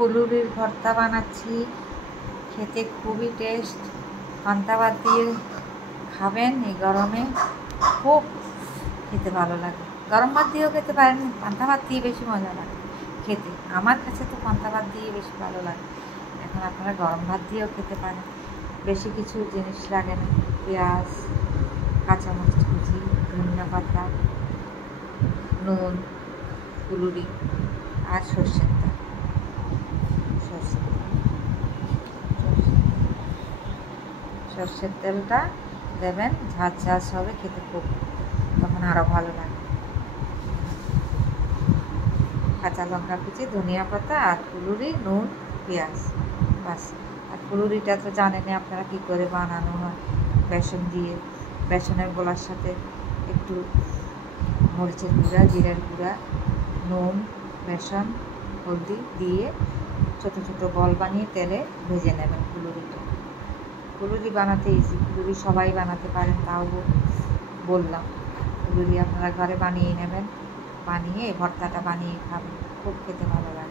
ফুলুরির ভর্তা বানাচ্ছি, খেতে খুবই টেস্ট। পান্তা ভাত দিয়ে খাবেন এই গরমে, খুব খেতে ভালো লাগে। গরম ভাত দিয়েও খেতে পারেন, পান্তা ভাত দিয়ে বেশি মজা লাগে খেতে। আমার কাছে তো পান্তা ভাত দিয়ে বেশি ভালো লাগে। এখন আপনারা গরম ভাত দিয়েও খেতে পারেন, বেশি কিছু জিনিস লাগে না। পেঁয়াজ, কাঁচামরিচ কুচি, ধনিয়া পাতা, নুন, ফুলুরি আর সর্ষের তেল। সর্ষের তেলটা দেবেন, ঝাঁঝ ঝাঁঝ হবে খেতে, খুব তখন আরও ভালো লাগে। কাঁচা লঙ্কা কুচি, ধনিয়া পাতা আর ফুলুরি, নুন, পেঁয়াজ, বাস। আর ফুলুরিটা তো জানেনই আপনারা কী করে বানানো হয়, বেসন দিয়ে। বেসনের গোলার সাথে একটু মরিচের গুঁড়া, জিরের গুঁড়া, নুন, বেসন, হলদি দিয়ে ছোটো ছোটো বল বানিয়ে তেলে ভেজে নেবেন ফুলুরিটা। ফুলুরি বানাতে ইজি, ফুলুরি সবাই বানাতে পারেন, তাও বললাম। ফুলুরি আপনারা ঘরে বানিয়ে নেবেন, বানিয়ে ভর্তাটা বানিয়ে খাবেন, খুব খেতে ভালো লাগে।